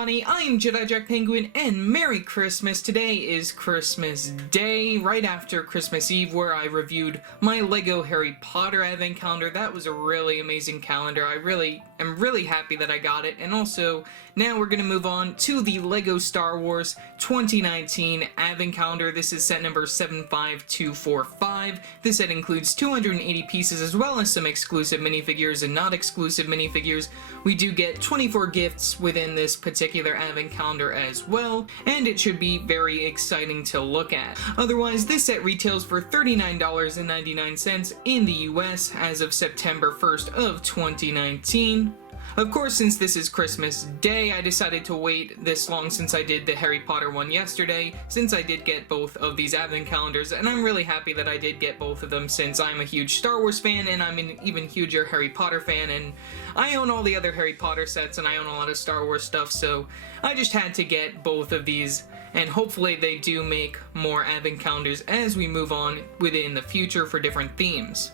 everybody, I am Jedi Jack Penguin, and Merry Christmas! Today is Christmas Day, right after Christmas Eve, where I reviewed my LEGO Harry Potter Advent Calendar. That was a really amazing calendar. I am really happy that I got it, and also, now we're gonna move on to the LEGO Star Wars 2019 Advent Calendar. This is set number 75245. This set includes 280 pieces, as well as some exclusive minifigures and not exclusive minifigures. We do get 24 gifts within this particular Advent Calendar as well, and it should be very exciting to look at. Otherwise, this set retails for $39.99 in the US as of September 1st of 2019. Of course, since this is Christmas Day, I decided to wait this long since I did the Harry Potter one yesterday, since I did get both of these Advent Calendars, and I'm really happy that I did get both of them since I'm a huge Star Wars fan, and I'm an even huger Harry Potter fan, and I own all the other Harry Potter sets, and I own a lot of Star Wars stuff, so I just had to get both of these, and hopefully they do make more Advent Calendars as we move on within the future for different themes.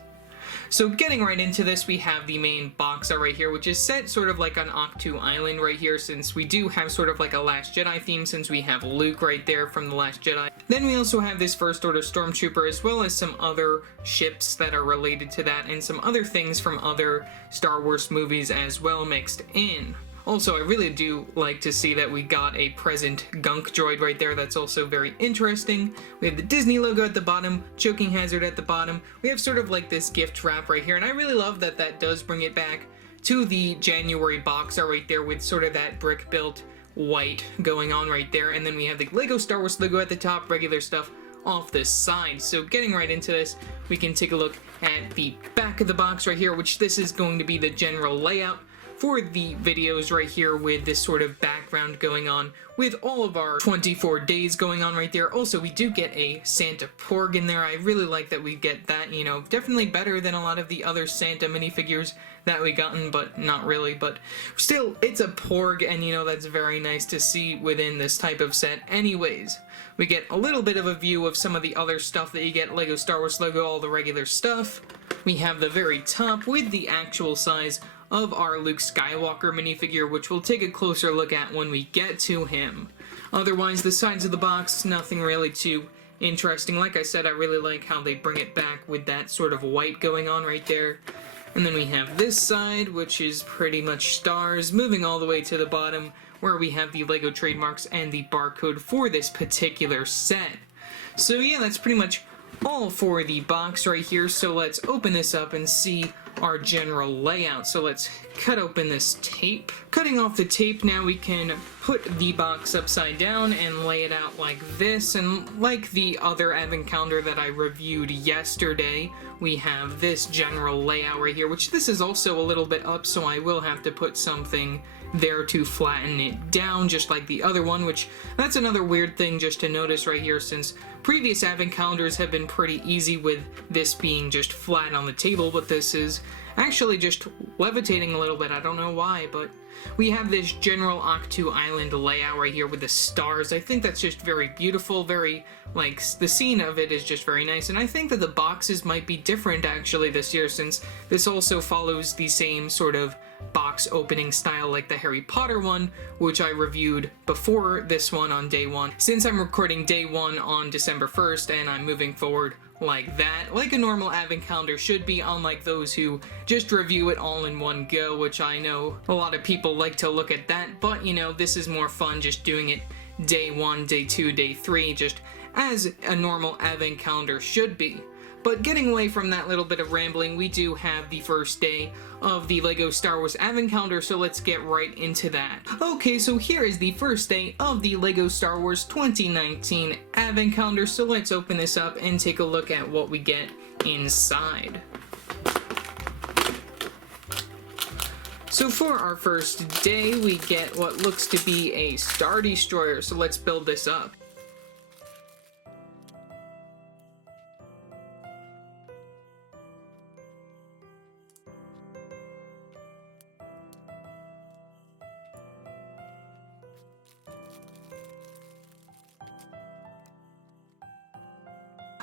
So getting right into this, we have the main box art right here, which is set sort of like on Octu Island right here, since we do have sort of like a Last Jedi theme, since we have Luke right there from The Last Jedi. Then we also have this First Order Stormtrooper, as well as some other ships that are related to that, and some other things from other Star Wars movies as well mixed in. Also, I really do like to see that we got a present gunk droid right there. That's also very interesting. We have the Disney logo at the bottom, choking hazard at the bottom. We have sort of like this gift wrap right here, and I really love that that does bring it back to the January box art right there with sort of that brick-built white going on right there. And then we have the LEGO Star Wars logo at the top, regular stuff off the side. So getting right into this, we can take a look at the back of the box right here, which this is going to be the general layout for the videos right here, with this sort of background going on with all of our 24 days going on right there. Also, we do get a Santa Porg in there. I really like that we get that, you know, definitely better than a lot of the other Santa minifigures that we gotten, but not really, but still, it's a Porg, and you know, that's very nice to see within this type of set anyways. We get a little bit of a view of some of the other stuff that you get, LEGO Star Wars logo, all the regular stuff. We have the very top with the actual size of our Luke Skywalker minifigure, which we'll take a closer look at when we get to him. Otherwise, the sides of the box, nothing really too interesting. Like I said, I really like how they bring it back with that sort of white going on right there. And then we have this side, which is pretty much stars, moving all the way to the bottom, where we have the LEGO trademarks and the barcode for this particular set. So yeah, that's pretty much all for the box right here. So let's open this up and see our general layout. So let's cut open this tape. Cutting off the tape, now we can put the box upside down and lay it out like this. And like the other Advent Calendar that I reviewed yesterday, we have this general layout right here, which this is also a little bit up, so I will have to put something there to flatten it down, just like the other one, which that's another weird thing just to notice right here, since previous Advent Calendars have been pretty easy with this being just flat on the table, but this is actually just levitating a little bit. I don't know why, but we have this general Octu Island layout right here with the stars. I think that's just very beautiful, very, like, the scene of it is just very nice, and I think that the boxes might be different actually this year, since this also follows the same sort of box opening style like the Harry Potter one, which I reviewed before this one on day one. Since I'm recording day one on December 1st and I'm moving forward like that, like a normal Advent Calendar should be, unlike those who just review it all in one go, which I know a lot of people like to look at that, but you know, this is more fun just doing it day one, day two, day three, just as a normal Advent Calendar should be. But getting away from that little bit of rambling, we do have the first day of the LEGO Star Wars Advent Calendar, so let's get right into that. Okay, so here is the first day of the LEGO Star Wars 2019 Advent Calendar, so let's open this up and take a look at what we get inside. So for our first day, we get what looks to be a Star Destroyer, so let's build this up.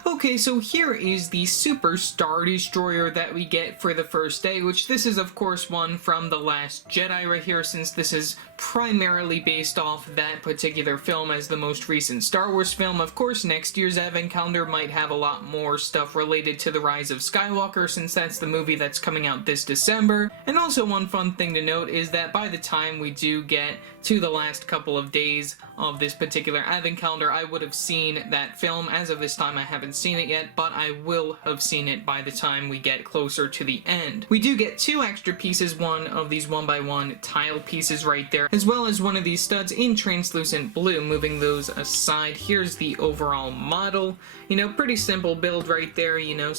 Okay, so here is the Super Star Destroyer that we get for the first day, which this is of course one from The Last Jedi right here, since this is primarily based off that particular film as the most recent Star Wars film. Of course, next year's Advent Calendar might have a lot more stuff related to The Rise of Skywalker, since that's the movie that's coming out this December. And also one fun thing to note is that by the time we do get to the last couple of days of this particular Advent Calendar, I would have seen that film. As of this time, I haven't seen it yet, but I will have seen it by the time we get closer to the end. We do get 2 extra pieces, one of these 1x1 tile pieces right there, as well as one of these studs in translucent blue. Moving those aside, here's the overall model. You know, pretty simple build right there, you know,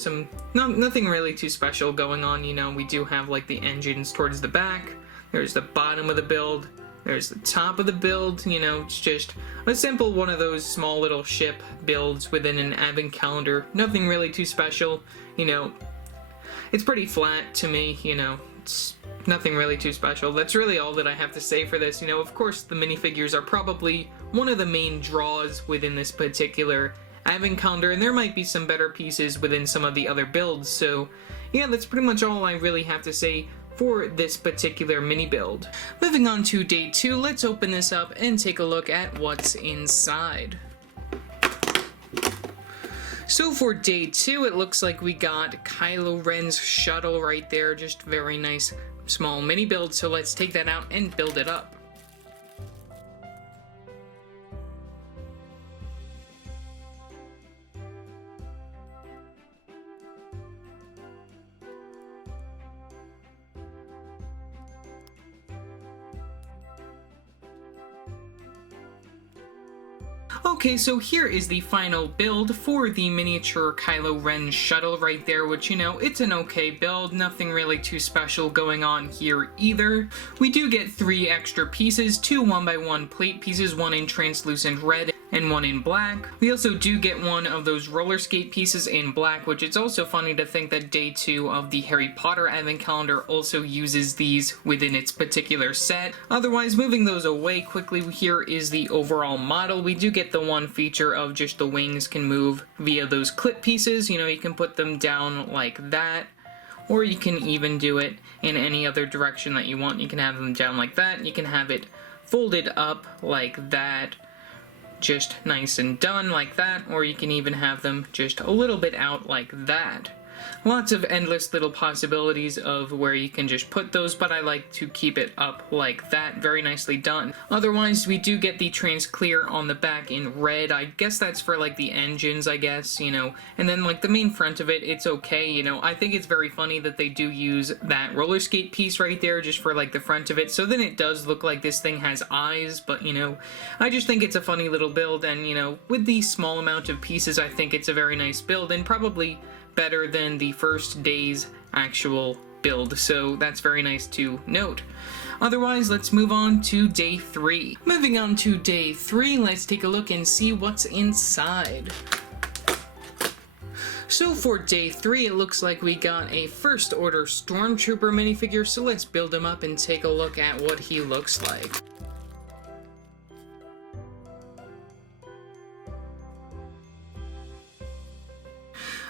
nothing really too special going on. You know, we do have like the engines towards the back, there's the bottom of the build, there's the top of the build. You know, it's just a simple one of those small little ship builds within an Advent Calendar. Nothing really too special, you know, it's pretty flat to me, you know, it's nothing really too special. That's really all that I have to say for this. You know, of course, the minifigures are probably one of the main draws within this particular Advent Calendar, and there might be some better pieces within some of the other builds, so yeah, that's pretty much all I really have to say for this particular mini build. Moving on to day 2, let's open this up and take a look at what's inside. So for day 2, it looks like we got Kylo Ren's shuttle right there, just very nice small mini build, so let's take that out and build it up. Okay, so here is the final build for the miniature Kylo Ren shuttle right there, which, you know, it's an okay build, nothing really too special going on here either. We do get 3 extra pieces, 2 1x1 plate pieces, one in translucent red and one in black. We also do get one of those roller skate pieces in black, which it's also funny to think that day 2 of the Harry Potter Advent Calendar also uses these within its particular set. Otherwise, moving those away quickly, here is the overall model. We do get the one feature of just the wings can move via those clip pieces. You know, you can put them down like that, or you can even do it in any other direction that you want. You can have them down like that, you can have it folded up like that, just nice and done like that, or you can even have them just a little bit out like that. Lots of endless little possibilities of where you can just put those, but I like to keep it up like that. Very nicely done. Otherwise, we do get the trans clear on the back in red. I guess that's for like the engines, I guess, you know, and then like the main front of it, it's okay, you know. I think it's very funny that they do use that roller skate piece right there just for like the front of it, so then it does look like this thing has eyes, but you know, I just think it's a funny little build, and you know, with the small amount of pieces, I think it's a very nice build, and probably better than the first day's actual build, so that's very nice to note. Otherwise, let's move on to day 3. Moving on to day 3, let's take a look and see what's inside. So for day 3, it looks like we got a First Order Stormtrooper minifigure, so let's build him up and take a look at what he looks like.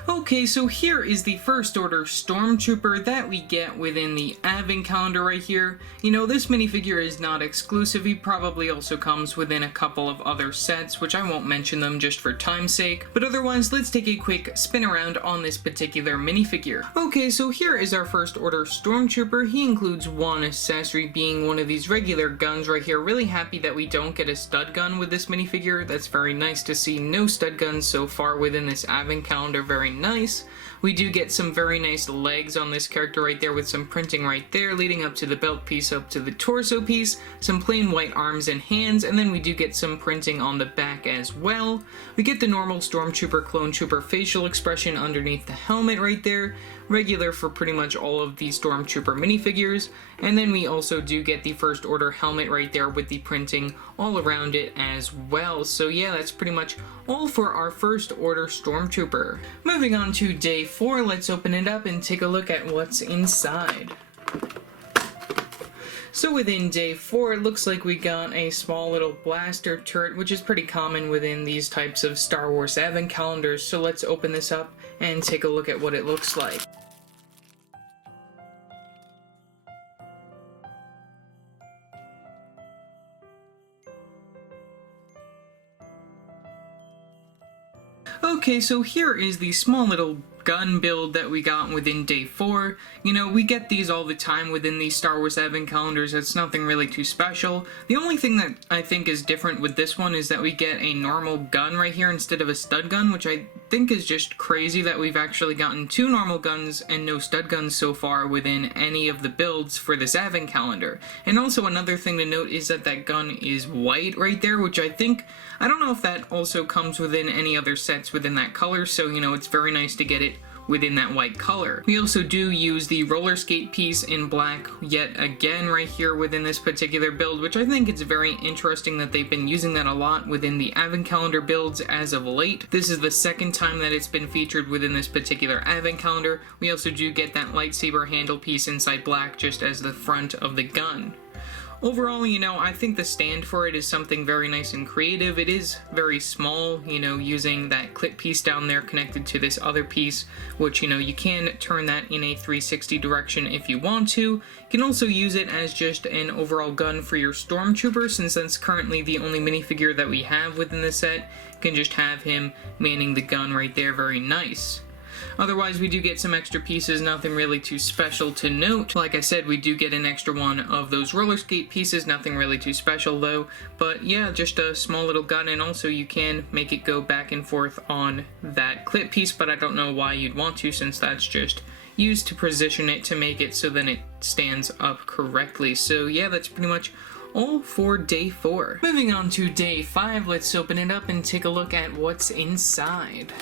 Okay, so here is the First Order Stormtrooper that we get within the Advent Calendar right here. You know, this minifigure is not exclusive. He probably also comes within a couple of other sets, which I won't mention them just for time's sake. But otherwise, let's take a quick spin around on this particular minifigure. Okay, so here is our First Order Stormtrooper. He includes one accessory, being one of these regular guns right here. Really happy that we don't get a stud gun with this minifigure. That's very nice to see. No stud guns so far within this Advent Calendar. Very nice. We do get some very nice legs on this character right there with some printing right there leading up to the belt piece, up to the torso piece, some plain white arms and hands, and then we do get some printing on the back as well. We get the normal Stormtrooper Clone Trooper facial expression underneath the helmet right there, regular for pretty much all of the Stormtrooper minifigures, and then we also do get the First Order helmet right there with the printing all around it as well. So yeah, that's pretty much all for our First Order Stormtrooper. Moving on to day 4, let's open it up and take a look at what's inside. So within day 4, it looks like we got a small little blaster turret, which is pretty common within these types of Star Wars Advent calendars. So let's open this up and take a look at what it looks like. Okay, so here is the small little gun build that we got within day 4. You know, we get these all the time within these Star Wars Advent calendars. It's nothing really too special. The only thing that I think is different with this one is that we get a normal gun right here instead of a stud gun, which I think is just crazy that we've actually gotten 2 normal guns and no stud guns so far within any of the builds for this Advent calendar. And also another thing to note is that that gun is white right there, which I don't know if that also comes within any other sets within that color, so you know, it's very nice to get it within that white color. We also do use the roller skate piece in black yet again right here within this particular build, which I think it's very interesting that they've been using that a lot within the Advent calendar builds as of late. This is the second time that it's been featured within this particular Advent calendar. We also do get that lightsaber handle piece inside black just as the front of the gun. Overall, you know, I think the stand for it is something very nice and creative. It is very small, you know, using that clip piece down there connected to this other piece, which, you know, you can turn that in a 360 direction if you want to. You can also use it as just an overall gun for your Stormtrooper, since that's currently the only minifigure that we have within the set. You can just have him manning the gun right there, very nice. Otherwise, we do get some extra pieces, nothing really too special to note. Like I said, we do get an extra one of those roller skate pieces, nothing really too special though. But yeah, just a small little gun, and also you can make it go back and forth on that clip piece, but I don't know why you'd want to, since that's just used to position it to make it so then it stands up correctly. So yeah, that's pretty much all for day 4. Moving on to day 5, let's open it up and take a look at what's inside.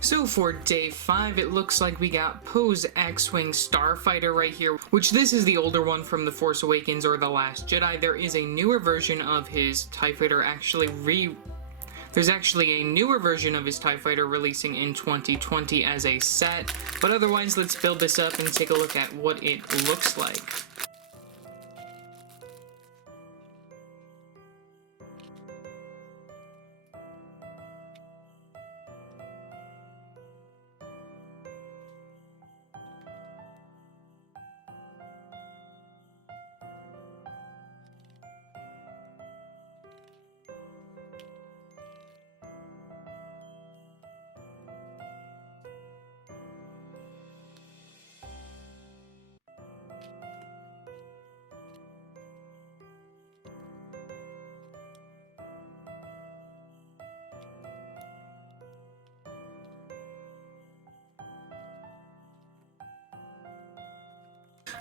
So for day 5, it looks like we got Poe's X-Wing Starfighter right here, which this is the older one from The Force Awakens or The Last Jedi. There is a newer version of his TIE Fighter There's actually a newer version of his TIE Fighter releasing in 2020 as a set, but otherwise let's build this up and take a look at what it looks like.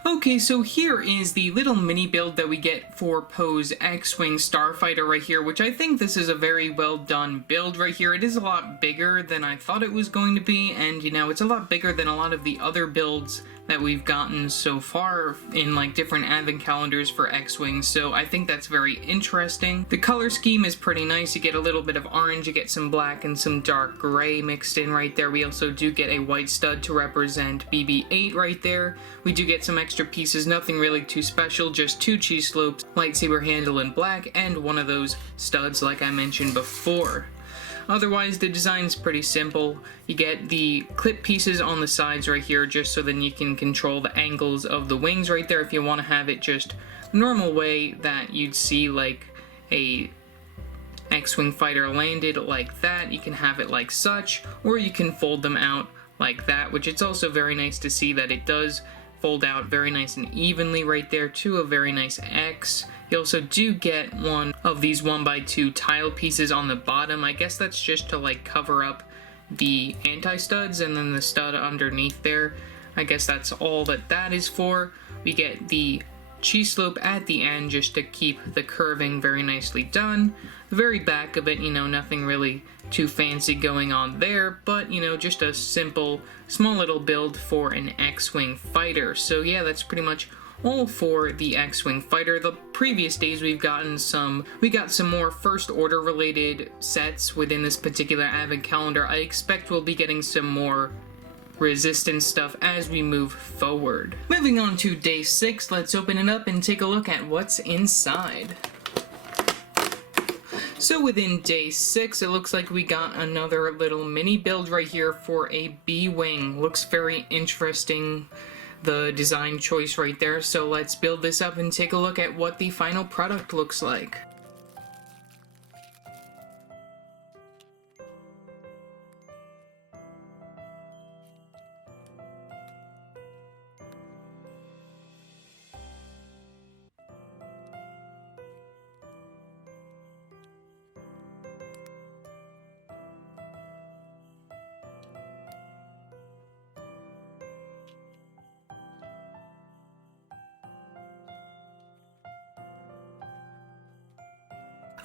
Okay, so here is the little mini build that we get for Poe's X-Wing Starfighter right here, which I think this is a very well done build right here. It is a lot bigger than I thought it was going to be, and you know, it's a lot bigger than a lot of the other builds that we've gotten so far in like different Advent calendars for X-Wing, so I think that's very interesting. The color scheme is pretty nice. You get a little bit of orange, you get some black and some dark gray mixed in right there. We also do get a white stud to represent BB-8 right there. We do get some extra pieces, nothing really too special, just 2 cheese slopes, lightsaber handle in black, and one of those studs like I mentioned before. Otherwise, the design's pretty simple. You get the clip pieces on the sides right here, just so then you can control the angles of the wings right there if you want to have it just normal way that you'd see like a X-Wing fighter landed like that. You can have it like such, or you can fold them out like that, which it's also very nice to see that it does fold out very nice and evenly right there to a very nice X. You also do get one of these 1x2 tile pieces on the bottom. I guess that's just to like cover up the anti-studs, and then the stud underneath there. I guess that's all that that is for. We get the cheese slope at the end just to keep the curving very nicely done. The very back of it, you know, nothing really too fancy going on there, but you know, just a simple small little build for an X-Wing fighter. So yeah, that's pretty much all for the X-Wing fighter. The previous days we got some more First Order related sets within this particular Advent calendar. I expect we'll be getting some more resistance stuff as we move forward. Moving on to day 6, let's open it up and take a look at what's inside. So within day 6, it looks like we got another little mini build right here for a B-Wing. Looks very interesting, the design choice right there. So let's build this up and take a look at what the final product looks like.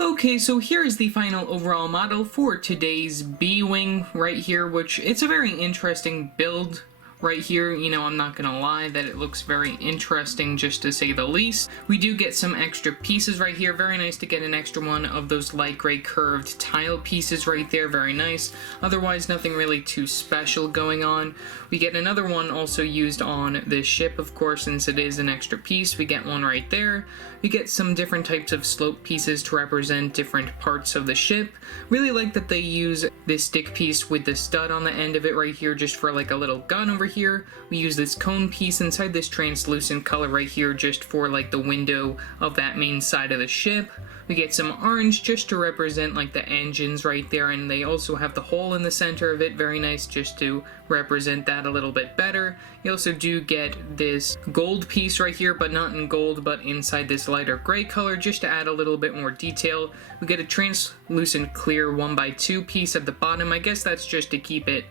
Okay, so here is the final overall model for today's B-Wing right here, which it's a very interesting build right here. You know, I'm not gonna lie that it looks very interesting, just to say the least. We do get some extra pieces right here. Very nice to get an extra one of those light gray curved tile pieces right there. Very nice. Otherwise, nothing really too special going on. We get another one also used on this ship, of course, since it is an extra piece. We get one right there. We get some different types of slope pieces to represent different parts of the ship. Really like that they use this stick piece with the stud on the end of it right here, just for like a little gun over here. We use this cone piece inside this translucent color right here just for like the window of that main side of the ship. We get some orange just to represent like the engines right there, and they also have the hole in the center of it. Very nice just to represent that a little bit better. You also do get this gold piece right here, but not in gold, but inside this lighter gray color just to add a little bit more detail. We get a translucent clear 1x2 piece at the bottom. I guess that's just to keep it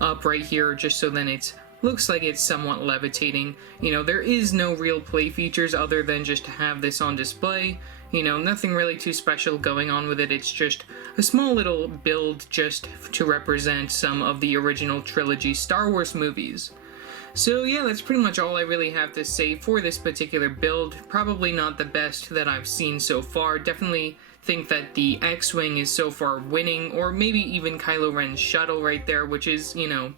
up right here, just so then it's looks like it's somewhat levitating. You know, there is no real play features other than just to have this on display. You know, nothing really too special going on with it. It's just a small little build just to represent some of the original trilogy Star Wars movies. So yeah, that's pretty much all I really have to say for this particular build. Probably not the best that I've seen so far. Definitely think that the X-Wing is so far winning, or maybe even Kylo Ren's shuttle right there, which is, you know,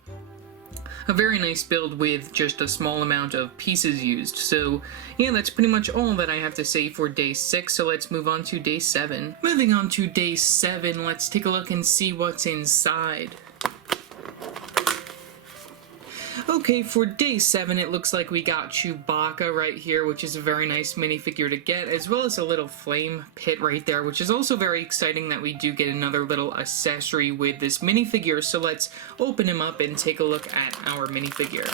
a very nice build with just a small amount of pieces used. So yeah, that's pretty much all that I have to say for day 6, so let's move on to day 7. Moving on to day 7, let's take a look and see what's inside. Okay, for day 7, it looks like we got Chewbacca right here, which is a very nice minifigure to get, as well as a little flame pit right there, which is also very exciting that we do get another little accessory with this minifigure. So let's open him up and take a look at our minifigure.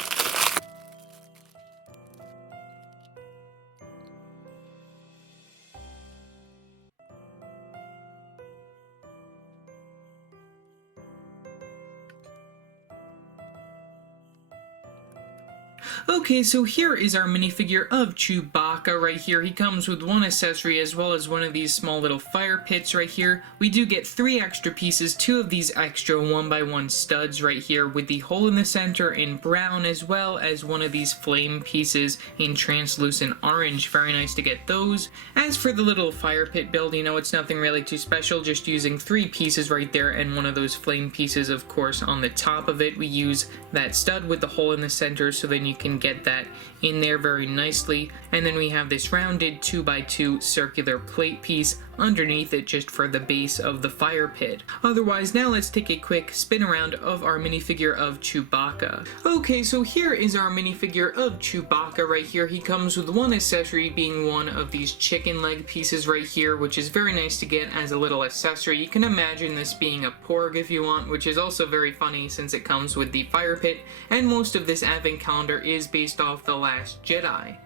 Okay, so here is our minifigure of Chewbacca right here. He comes with one accessory as well as one of these small little fire pits right here. We do get 3 extra pieces, 2 of these extra 1x1 studs right here with the hole in the center in brown, as well as one of these flame pieces in translucent orange. Very nice to get those. As for the little fire pit build, you know, it's nothing really too special, just using 3 pieces right there and one of those flame pieces, of course, on the top of it. We use that stud with the hole in the center, so then you can get that in there very nicely. And then we have this rounded 2x2 circular plate piece underneath it just for the base of the fire pit. Otherwise, now let's take a quick spin around of our minifigure of Chewbacca. Okay, so here is our minifigure of Chewbacca right here. He comes with one accessory being one of these chicken leg pieces right here, which is very nice to get as a little accessory. You can imagine this being a porg if you want, which is also very funny since it comes with the fire pit, and most of this advent calendar is based off The Last Jedi.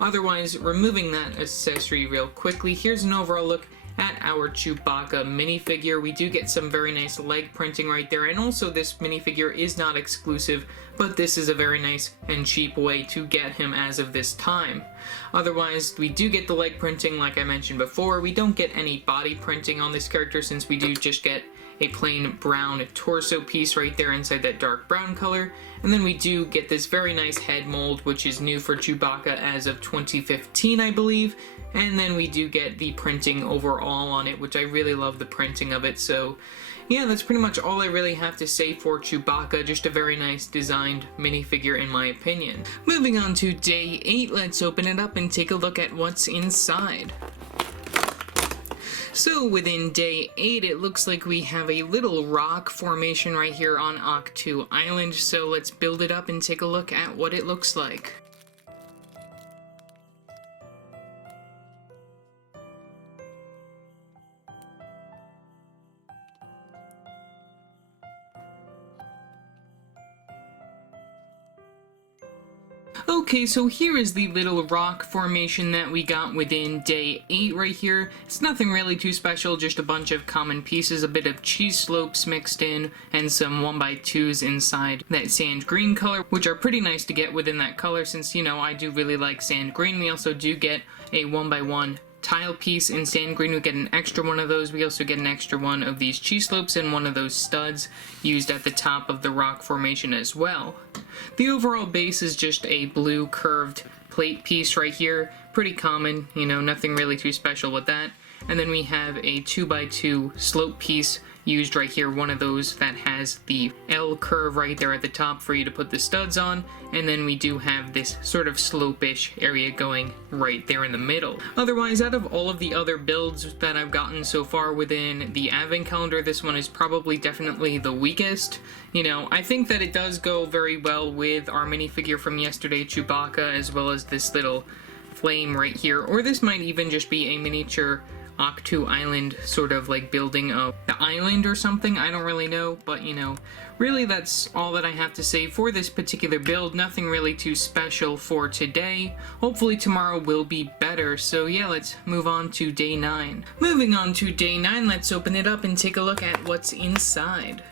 Otherwise, removing that accessory real quickly, here's an overall look at our Chewbacca minifigure. We do get some very nice leg printing right there, and also this minifigure is not exclusive, but this is a very nice and cheap way to get him as of this time. Otherwise, we do get the leg printing like I mentioned before. We don't get any body printing on this character since we do just get a plain brown torso piece right there inside that dark brown color. And then we do get this very nice head mold, which is new for Chewbacca as of 2015, I believe. And then we do get the printing overall on it, which I really love the printing of it. So yeah, that's pretty much all I really have to say for Chewbacca. Just a very nice designed minifigure in my opinion. Moving on to day 8, let's open it up and take a look at what's inside. So within day 8, it looks like we have a little rock formation right here on Ahch-To Island. So let's build it up and take a look at what it looks like. Okay, so here is the little rock formation that we got within day 8 right here. It's nothing really too special, just a bunch of common pieces, a bit of cheese slopes mixed in, and some 1x2s inside that sand green color, which are pretty nice to get within that color since, you know, I do really like sand green. We also do get a 1x1 tile piece in sand green. We get an extra one of those. We also get an extra one of these cheese slopes and one of those studs used at the top of the rock formation as well. The overall base is just a blue curved plate piece right here. Pretty common, you know, nothing really too special with that. And then we have a 2x2 slope piece used right here, one of those that has the L curve right there at the top for you to put the studs on, and then we do have this sort of slope-ish area going right there in the middle. Otherwise, out of all of the other builds that I've gotten so far within the advent calendar, this one is probably definitely the weakest. You know, I think that it does go very well with our minifigure from yesterday, Chewbacca, as well as this little flame right here, or this might even just be a miniature Ahch-To Island sort of like building of the island or something. I don't really know, but you know, really that's all that I have to say for this particular build. Nothing really too special for today. Hopefully tomorrow will be better. So yeah, let's move on to day 9. Moving on to day 9, let's open it up and take a look at what's inside.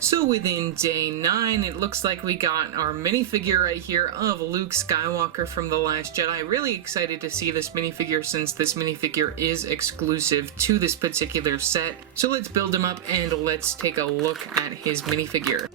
So within day 9, it looks like we got our minifigure right here of Luke Skywalker from The Last Jedi. Really excited to see this minifigure since this minifigure is exclusive to this particular set. So let's build him up and let's take a look at his minifigure.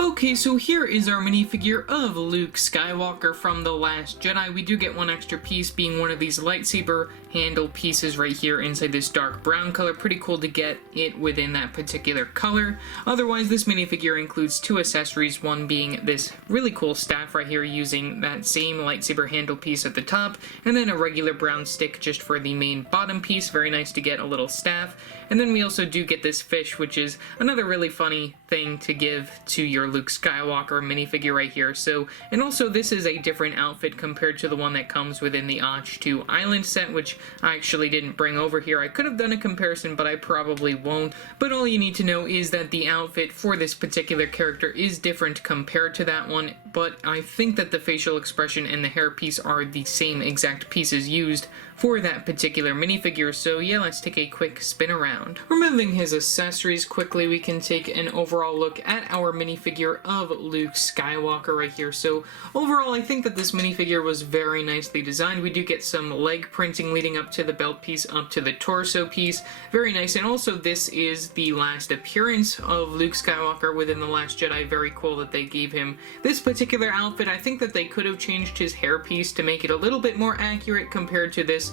Okay, so here is our minifigure of Luke Skywalker from The Last Jedi. We do get one extra piece, being one of these lightsaber handle pieces right here inside this dark brown color. Pretty cool to get it within that particular color. Otherwise, this minifigure includes 2 accessories, one being this really cool staff right here using that same lightsaber handle piece at the top, and then a regular brown stick just for the main bottom piece. Very nice to get a little staff. And then we also do get this fish, which is another really funny thing to give to your Luke Skywalker minifigure right here. So, and also this is a different outfit compared to the one that comes within the Ahch-To Island set, which I actually didn't bring over here. I could have done a comparison, but I probably won't. But all you need to know is that the outfit for this particular character is different compared to that one, but I think that the facial expression and the hairpiece are the same exact pieces used for that particular minifigure. So yeah, let's take a quick spin around. Removing his accessories quickly, we can take an overall look at our minifigure of Luke Skywalker right here. So overall, I think that this minifigure was very nicely designed. We do get some leg printing leading up to the belt piece, up to the torso piece. Very nice. And also this is the last appearance of Luke Skywalker within The Last Jedi. Very cool that they gave him this particular outfit. I think that they could have changed his hairpiece to make it a little bit more accurate compared to this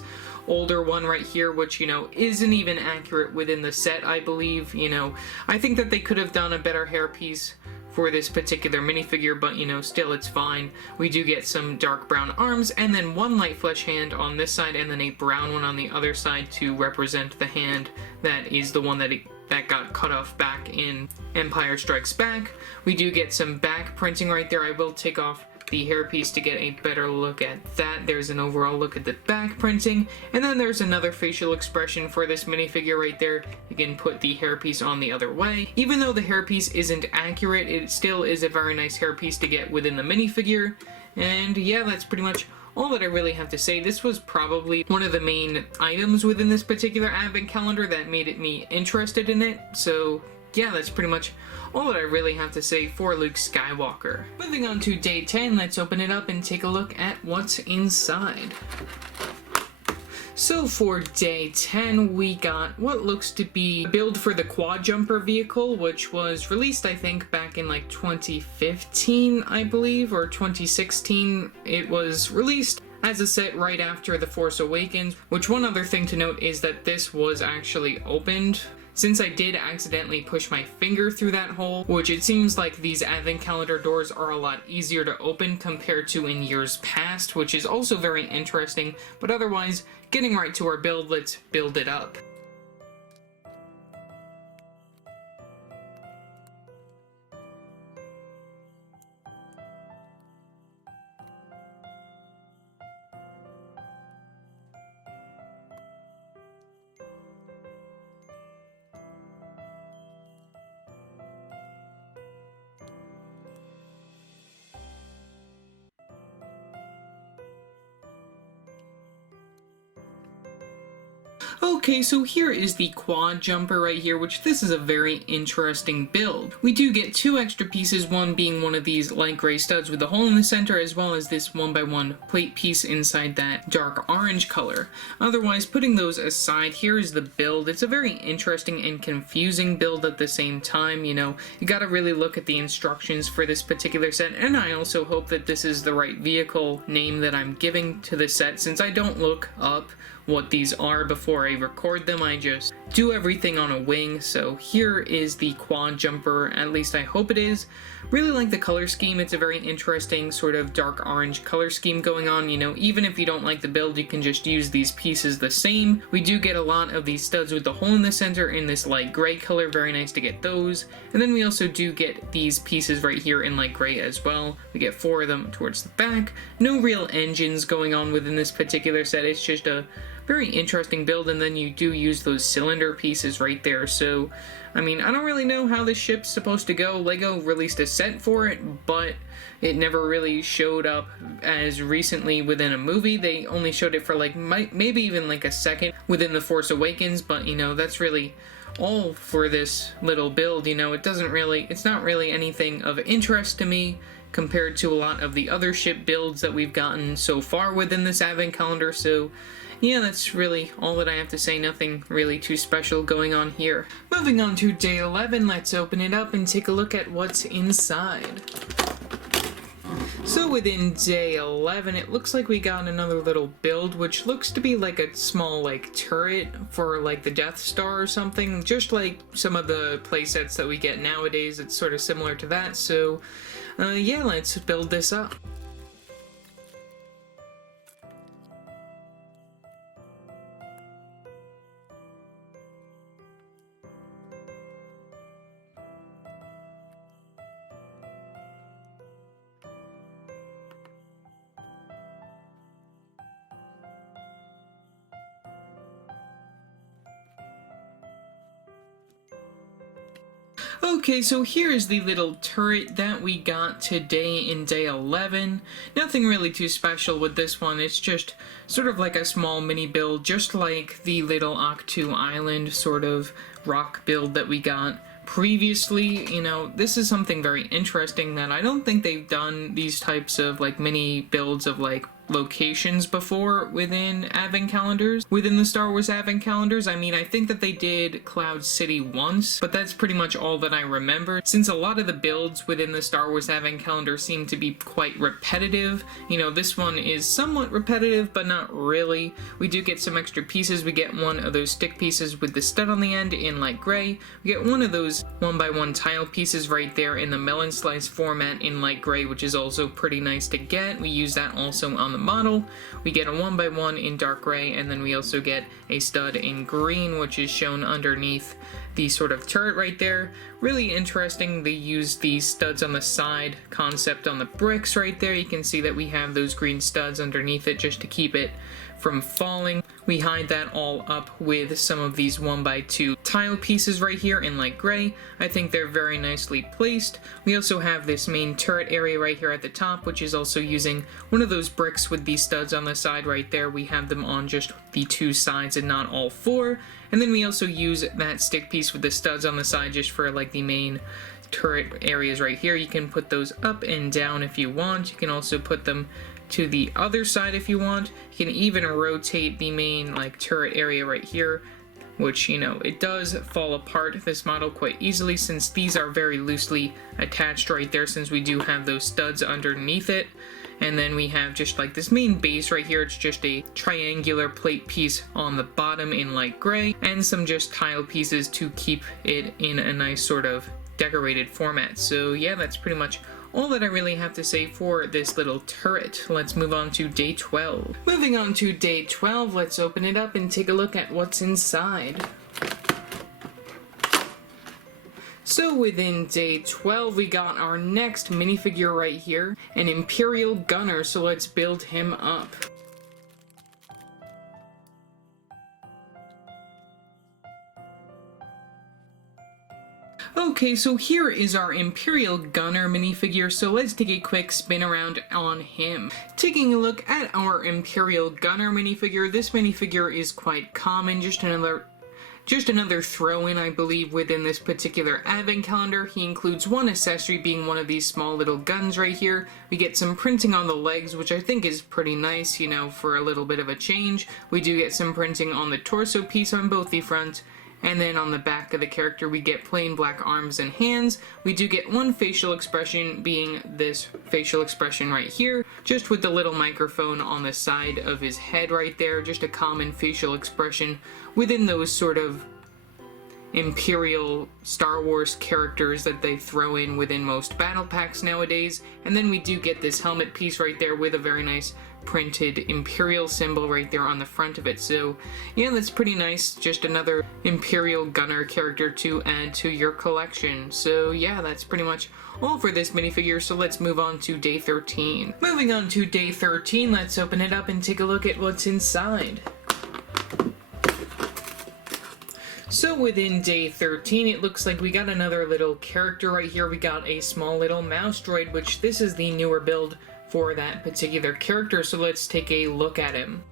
older one right here, which, you know, isn't even accurate within the set, I believe. You know, I think that they could have done a better hairpiece for this particular minifigure, but, you know, still it's fine. We do get some dark brown arms, and then one light flesh hand on this side, and then a brown one on the other side to represent the hand that is the one that got cut off back in Empire Strikes Back. We do get some back printing right there. I will take off the hairpiece to get a better look at that. There's an overall look at the back printing, and then there's another facial expression for this minifigure right there. You can put the hairpiece on the other way. Even though the hairpiece isn't accurate, it still is a very nice hairpiece to get within the minifigure. And yeah, that's pretty much all that I really have to say. This was probably one of the main items within this particular advent calendar that made me interested in it. So yeah, that's pretty much all that I really have to say for Luke Skywalker. Moving on to day 10, let's open it up and take a look at what's inside. So for day 10, we got what looks to be a build for the quad jumper vehicle, which was released, I think, back in like 2015, I believe, or 2016. It was released as a set right after The Force Awakens, which one other thing to note is that this was actually opened. Since I did accidentally push my finger through that hole, which it seems like these advent calendar doors are a lot easier to open compared to in years past, which is also very interesting, but otherwise, getting right to our build, let's build it up. Okay, so here is the quad jumper right here, which this is a very interesting build. We do get two extra pieces, one being one of these light gray studs with a hole in the center, as well as this 1x1 plate piece inside that dark orange color. Otherwise, putting those aside, here is the build. It's a very interesting and confusing build at the same time. You know, you gotta really look at the instructions for this particular set, and I also hope that this is the right vehicle name that I'm giving to the set, since I don't look up what these are before I record them. I just do everything on a wing. So here is the quad jumper, at least I hope it is. Really like the color scheme. It's a very interesting sort of dark orange color scheme going on. You know, even if you don't like the build, you can just use these pieces the same. We do get a lot of these studs with the hole in the center in this light gray color. Very nice to get those. And then we also do get these pieces right here in light gray as well. We get 4 of them towards the back. No real engines going on within this particular set. It's just a very interesting build, and then you do use those cylinder pieces right there. So, I mean, I don't really know how this ship's supposed to go. LEGO released a set for it, but it never really showed up as recently within a movie. They only showed it for like maybe even like a second within The Force Awakens, but you know, that's really all for this little build. You know, it's not really anything of interest to me compared to a lot of the other ship builds that we've gotten so far within this advent calendar. So yeah, that's really all that I have to say. Nothing really too special going on here. Moving on to day 11, let's open it up and take a look at what's inside. So within day 11, it looks like we got another little build, which looks to be like a small like turret for like the Death Star or something, just like some of the playsets that we get nowadays. It's sort of similar to that. So yeah, let's build this up. Okay, so here is the little turret that we got today in day 11. Nothing really too special with this one. It's just sort of like a small mini build, just like the little Octu Island sort of rock build that we got previously. You know, this is something very interesting that I don't think they've done these types of like mini builds of like locations before within advent calendars, within the Star Wars advent calendars. I mean, I think that they did Cloud City once, but that's pretty much all that I remember, since a lot of the builds within the Star Wars advent calendar seem to be quite repetitive. You know, this one is somewhat repetitive, but not really. We do get some extra pieces. We get one of those stick pieces with the stud on the end in light gray. We get one of those 1x1 tile pieces right there in the melon slice format in light gray, which is also pretty nice to get. We use that also on the model. We get a 1x1 in dark gray, and then we also get a stud in green, which is shown underneath the sort of turret right there. Really interesting. They use these studs on the side concept on the bricks right there. You can see that we have those green studs underneath it just to keep it from falling. We hide that all up with some of these 1x2 tile pieces right here in light gray. I think they're very nicely placed. We also have this main turret area right here at the top, which is also using one of those bricks with these studs on the side right there. We have them on just the 2 sides and not all 4. And then we also use that stick piece with the studs on the side just for like the main turret areas right here. You can put those up and down if you want. You can also put them to the other side if you want. You can even rotate the main like turret area right here, which, you know, it does fall apart, this model, quite easily since these are very loosely attached right there, since we do have those studs underneath it. And then we have just like this main base right here. It's just a triangular plate piece on the bottom in light gray, and some just tile pieces to keep it in a nice sort of decorated format. So yeah, that's pretty much all that I really have to say for this little turret. Let's move on to day 12. Moving on to day 12, let's open it up and take a look at what's inside. So within day 12, we got our next minifigure right here, an Imperial Gunner, so let's build him up. Okay, so here is our Imperial Gunner minifigure, so let's take a quick spin around on him. Taking a look at our Imperial Gunner minifigure, this minifigure is quite common, just another throw-in, I believe, within this particular advent calendar. He includes one accessory being one of these small little guns right here. We get some printing on the legs, which I think is pretty nice, you know, for a little bit of a change. We do get some printing on the torso piece on both the front, and then on the back of the character we get plain black arms and hands. We do get one facial expression, being this facial expression right here, just with the little microphone on the side of his head right there, just a common facial expression within those sort of Imperial Star Wars characters that they throw in within most battle packs nowadays. And then we do get this helmet piece right there with a very nice printed Imperial symbol right there on the front of it. So yeah, that's pretty nice. Just another Imperial Gunner character to add to your collection. So yeah, that's pretty much all for this minifigure, so let's move on to day 13. Moving on to day 13, let's open it up and take a look at what's inside. So within day 13, it looks like we got another little character right here. We got a small little mouse droid, which this is the newer build for that particular character, so let's take a look at him.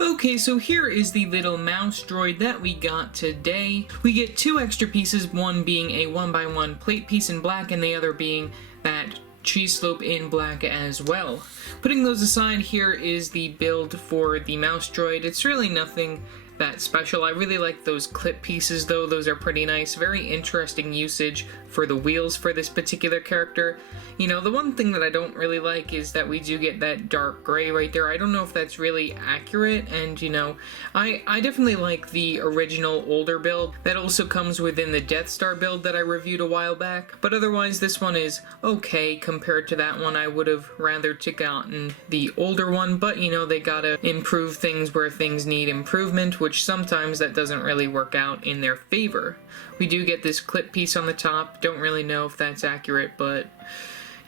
Okay, so here is the little mouse droid that we got today. We get two extra pieces, one being a 1x1 plate piece in black and the other being that cheese slope in black as well. Putting those aside, here is the build for the mouse droid. It's really nothing that special. I really like those clip pieces though, those are pretty nice. Very interesting usage for the wheels for this particular character. You know, the one thing that I don't really like is that we do get that dark gray right there. I don't know if that's really accurate, and you know, I definitely like the original older build that also comes within the Death Star build that I reviewed a while back, but otherwise this one is okay compared to that one. I would have rather gotten the older one, but you know, they gotta improve things where things need improvement, which sometimes that doesn't really work out in their favor. We do get this clip piece on the top. Don't really know if that's accurate, but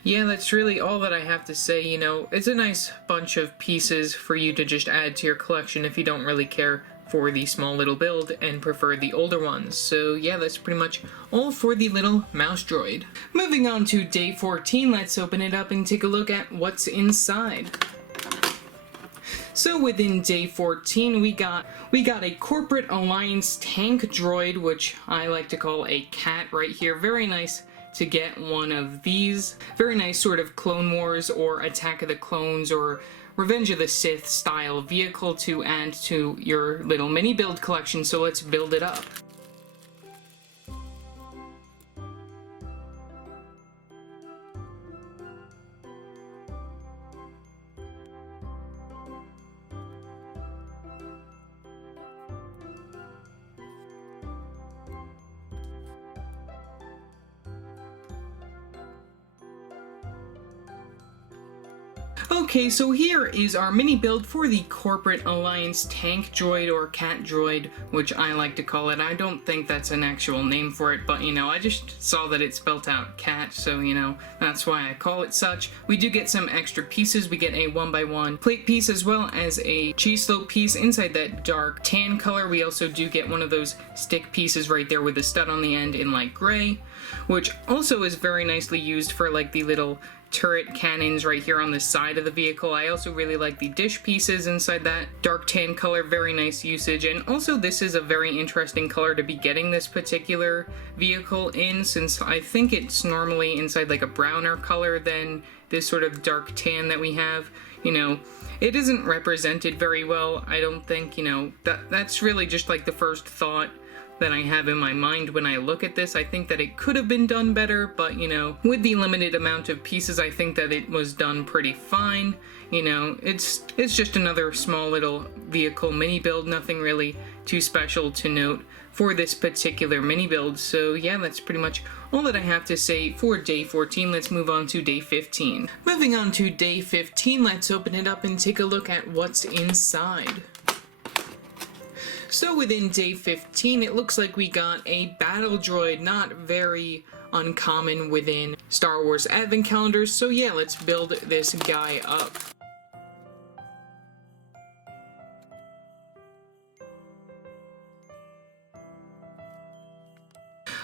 yeah, that's really all that I have to say. You know, it's a nice bunch of pieces for you to just add to your collection if you don't really care for the small little build and prefer the older ones. So yeah, that's pretty much all for the little mouse droid. Moving on to day 14, let's open it up and take a look at what's inside. So within day 14, we got a Corporate Alliance tank droid, which I like to call a cat right here. Very nice to get one of these. Very nice sort of Clone Wars or Attack of the Clones or Revenge of the Sith style vehicle to add to your little mini build collection, so let's build it up. Okay, so here is our mini build for the Corporate Alliance tank droid, or cat droid, which I like to call it. I don't think that's an actual name for it, but you know, I just saw that it spelt out cat, so you know, that's why I call it such. We do get some extra pieces. We get a 1x1 plate piece as well as a cheese slope piece inside that dark tan color. We also do get one of those stick pieces right there with the stud on the end in light gray. which also is very nicely used for like the little turret cannons right here on the side of the vehicle. I also really like the dish pieces inside that dark tan color, very nice usage. And also this is a very interesting color to be getting this particular vehicle in, since I think it's normally inside like a browner color than this sort of dark tan that we have. You know, it isn't represented very well, I don't think. You know, that's really just like the first thought that I have in my mind when I look at this. I think that it could have been done better, but you know, with the limited amount of pieces, I think that it was done pretty fine. You know, it's just another small little vehicle mini build, nothing really too special to note for this particular mini build. So yeah, that's pretty much all that I have to say for day 14. Let's move on to day 15. Moving on to day 15, let's open it up and take a look at what's inside. So within day 15, it looks like we got a battle droid, not very uncommon within Star Wars Advent calendars. So yeah, let's build this guy up.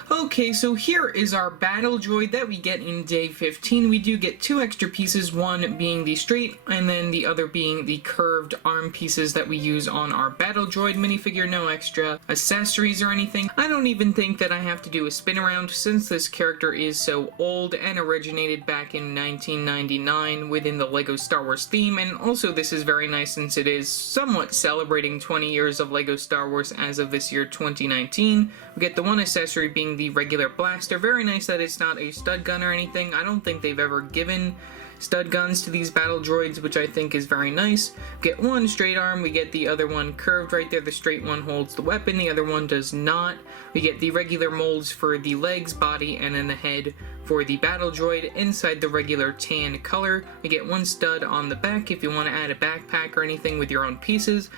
Okay, so here is our battle droid that we get in day 15. We do get 2 extra pieces, one being the straight and then the other being the curved arm pieces that we use on our battle droid minifigure. No extra accessories or anything. I don't even think that I have to do a spin around, since this character is so old and originated back in 1999 within the LEGO Star Wars theme. And also this is very nice since it is somewhat celebrating 20 years of LEGO Star Wars as of this year 2019. We get the one accessory being the regular blaster. Very nice that it's not a stud gun or anything. I don't think they've ever given stud guns to these battle droids, which I think is very nice. We get one straight arm, we get the other one curved right there. The straight one holds the weapon, the other one does not. We get the regular molds for the legs, body, and then the head for the battle droid inside the regular tan color. We get one stud on the back if you want to add a backpack or anything with your own pieces.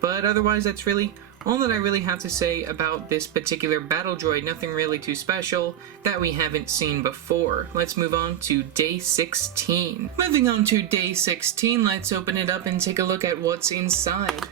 But otherwise, that's really all that I really have to say about this particular battle droid. Nothing really too special that we haven't seen before. Let's move on to day 16. Moving on to day 16, let's open it up and take a look at what's inside.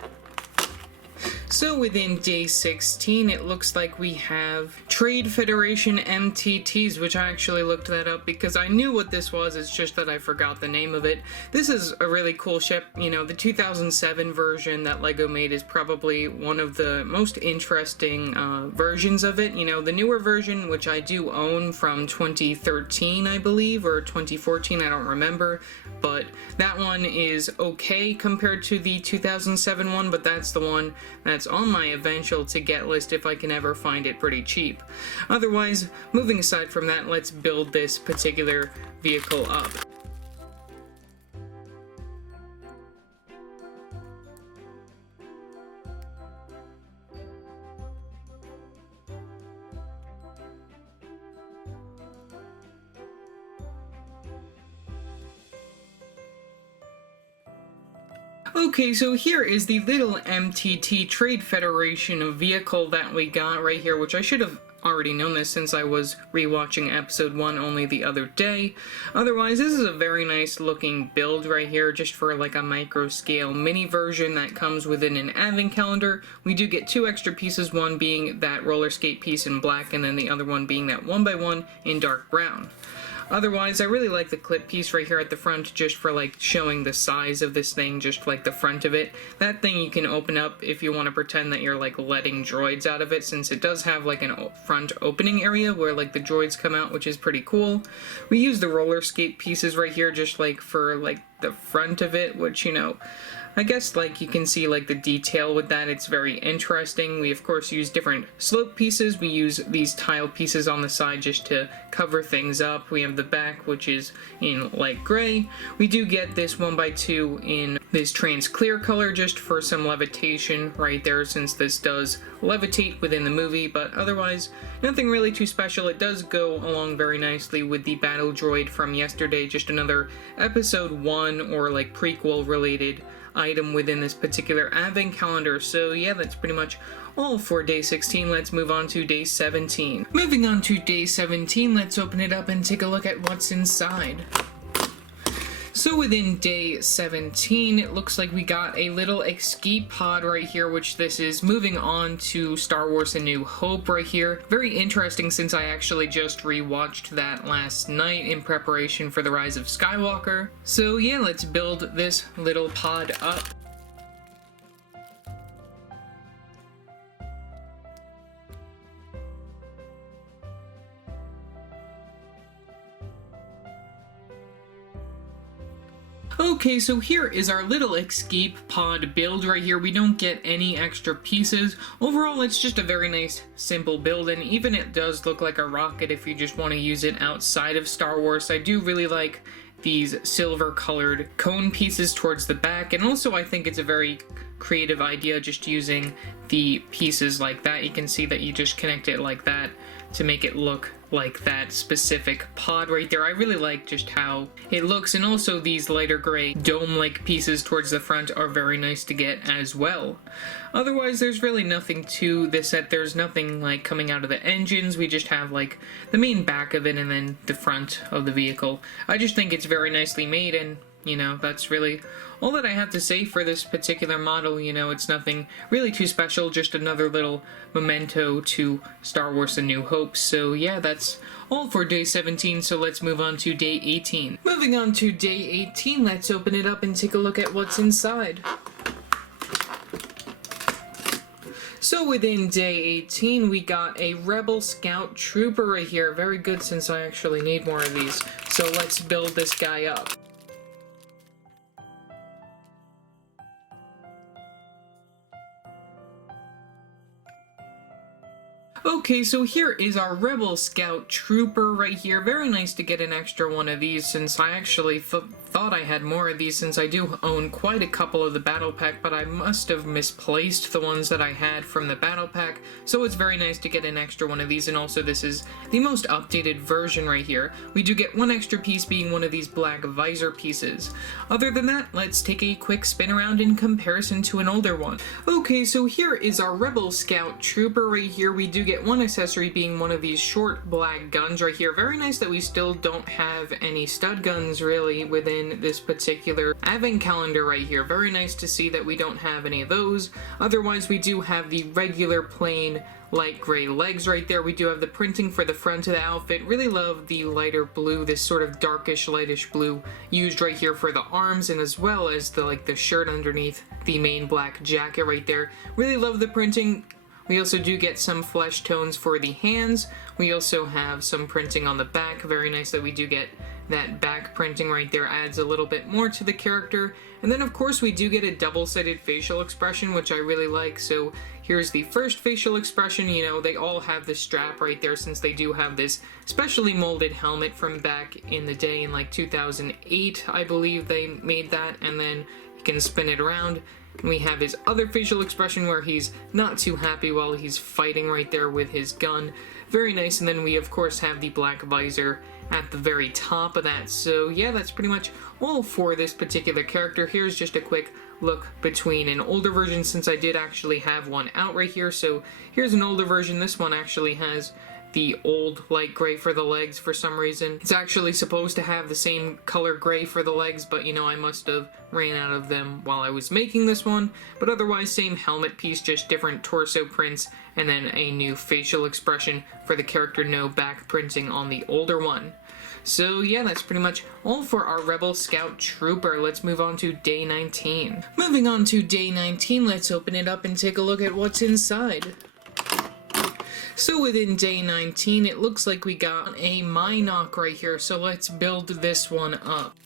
So within day 16, it looks like we have Trade Federation MTTs, which I actually looked that up because I knew what this was, it's just that I forgot the name of it. This is a really cool ship. You know, the 2007 version that LEGO made is probably one of the most interesting versions of it. You know, the newer version, which I do own from 2013, I believe, or 2014, I don't remember, but that one is okay compared to the 2007 one, but that's the one that's on my eventual to get list if I can ever find it pretty cheap. Otherwise, moving aside from that, let's build this particular vehicle up. Okay, so here is the little MTT Trade Federation vehicle that we got right here, which I should have already known this since I was rewatching episode 1 only the other day. Otherwise, this is a very nice looking build right here, just for like a micro scale mini version that comes within an advent calendar. We do get 2 extra pieces, one being that roller skate piece in black and then the other one being that 1x1 in dark brown. Otherwise, I really like the clip piece right here at the front, just for like showing the size of this thing, just like the front of it. That thing you can open up if you want to pretend that you're like letting droids out of it, since it does have like an front opening area where like the droids come out, which is pretty cool. We use the roller skate pieces right here just like for like the front of it, which, you know, I guess like you can see like the detail with that. It's very interesting. We of course use different slope pieces. We use these tile pieces on the side just to cover things up. We have the back, which is in light gray. We do get this 1x2 in this trans clear color just for some levitation right there, since this does levitate within the movie, but otherwise nothing really too special. It does go along very nicely with the battle droid from yesterday, just another episode 1 or like prequel related item within this particular advent calendar. So yeah, that's pretty much all for day 16. Let's move on to day 17. Moving on to day 17, let's open it up and take a look at what's inside. So within day 17, it looks like we got a little escape pod right here, which this is moving on to Star Wars A New Hope right here. Very interesting since I actually just rewatched that last night in preparation for The Rise of Skywalker. So yeah, let's build this little pod up. Okay, so here is our little escape pod build right here. We don't get any extra pieces. Overall, it's just a very nice, simple build, and even it does look like a rocket if you just want to use it outside of Star Wars. I do really like these silver-colored cone pieces towards the back, and also I think it's a very creative idea just using the pieces like that. You can see that you just connect it like that to make it look like that specific pod right there. I really like just how it looks, and also these lighter gray dome-like pieces towards the front are very nice to get as well. Otherwise, there's really nothing to this set. There's nothing like coming out of the engines. We just have like the main back of it and then the front of the vehicle. I just think it's very nicely made, and you know, that's really all that I have to say for this particular model. You know, it's nothing really too special, just another little memento to Star Wars A New Hope. So yeah, that's all for day 17, so let's move on to day 18. Moving on to day 18, let's open it up and take a look at what's inside. So within day 18, we got a Rebel Scout Trooper right here. Very good, since I actually need more of these. So let's build this guy up. Okay, so here is our Rebel Scout Trooper right here. Very nice to get an extra one of these, since I actually thought I had more of these, since I do own quite a couple of the Battle Pack, but I must have misplaced the ones that I had from the Battle Pack, so it's very nice to get an extra one of these. And also, this is the most updated version right here. We do get one extra piece, being one of these black visor pieces. Other than that, let's take a quick spin around in comparison to an older one. Okay, so here is our Rebel Scout Trooper right here. We do get one accessory, being one of these short black guns right here. Very nice that we still don't have any stud guns really within this particular advent calendar right here. Very nice to see that we don't have any of those. Otherwise, we do have the regular plain light gray legs right there. We do have the printing for the front of the outfit. Really love the lighter blue, this sort of darkish lightish blue used right here for the arms, and as well as the shirt underneath the main black jacket right there. Really love the printing. We also do get some flesh tones for the hands. We also have some printing on the back. Very nice that we do get that back printing right there. Adds a little bit more to the character. And then of course we do get a double-sided facial expression, which I really like. So here's the first facial expression. You know, they all have the strap right there, since they do have this specially molded helmet from back in the day in like 2008, I believe they made that. And then you can spin it around. And we have his other facial expression where he's not too happy while he's fighting right there with his gun. Very nice. And then we of course have the black visor at the very top of that. So yeah, that's pretty much all for this particular character. Here's just a quick look between an older version, since I did actually have one out right here. So here's an older version. This one actually has the old light gray for the legs for some reason. It's actually supposed to have the same color gray for the legs, but you know, I must have ran out of them while I was making this one. But otherwise, same helmet piece, just different torso prints, and then a new facial expression for the character. No back printing on the older one. So yeah, that's pretty much all for our Rebel Scout Trooper. Let's move on to day 19. Moving on to day 19, let's open it up and take a look at what's inside. So within day 19, it looks like we got a Mynock right here, so let's build this one up.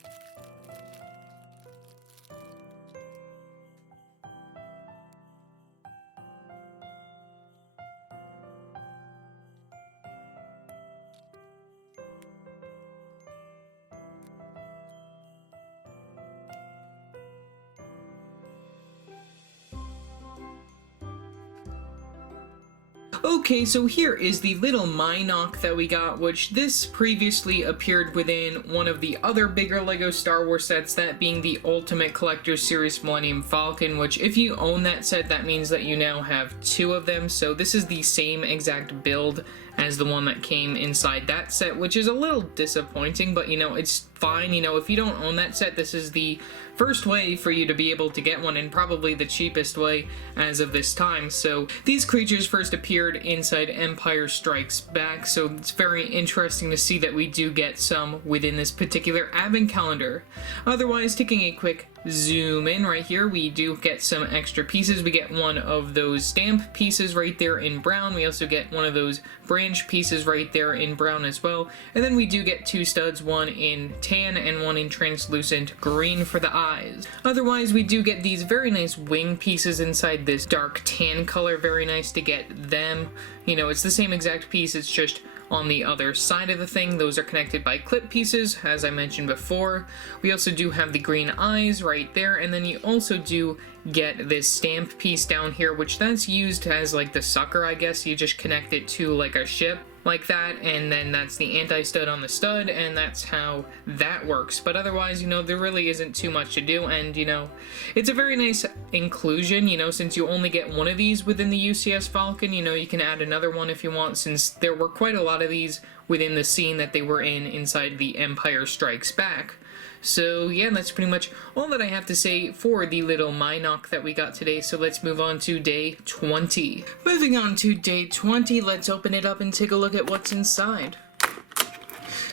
Okay, so here is the little Mynock that we got, which this previously appeared within one of the other bigger LEGO Star Wars sets, that being the Ultimate Collector's Series Millennium Falcon, which if you own that set, that means that you now have two of them. So this is the same exact build as the one that came inside that set, which is a little disappointing, but you know, it's fine. You know, if you don't own that set, this is the first way for you to be able to get one, and probably the cheapest way as of this time. So these creatures first appeared inside Empire Strikes Back, so it's very interesting to see that we do get some within this particular advent calendar. Otherwise, taking a quick zoom in right here, we do get some extra pieces. We get one of those stamp pieces right there in brown. We also get one of those branch pieces right there in brown as well. And then we do get two studs, one in tan and one in translucent green for the eyes. Otherwise, we do get these very nice wing pieces inside this dark tan color. Very nice to get them. You know, it's the same exact piece, it's just on the other side of the thing. Those are connected by clip pieces, as I mentioned before. We also do have the green eyes right there, and then you also do get this stamp piece down here, which that's used as like the sucker, I guess. You just connect it to like a ship like that, and then that's the anti-stud on the stud, and that's how that works. But otherwise, you know, there really isn't too much to do, and you know, it's a very nice inclusion. You know, since you only get one of these within the UCS Falcon, you know, you can add another one if you want, since there were quite a lot of these within the scene that they were in inside the Empire Strikes Back. So yeah, that's pretty much all that I have to say for the little Minoc that we got today, so let's move on to day 20. Moving on to day 20, let's open it up and take a look at what's inside.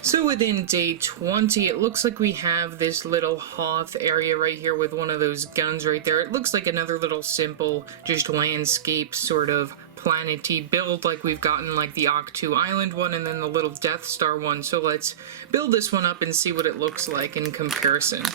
So within day 20, it looks like we have this little Hoth area right here with one of those guns right there. It looks like another little simple, just landscape sort of planety build like we've gotten like the Octu Island one and then the little Death Star one. So let's build this one up and see what it looks like in comparison.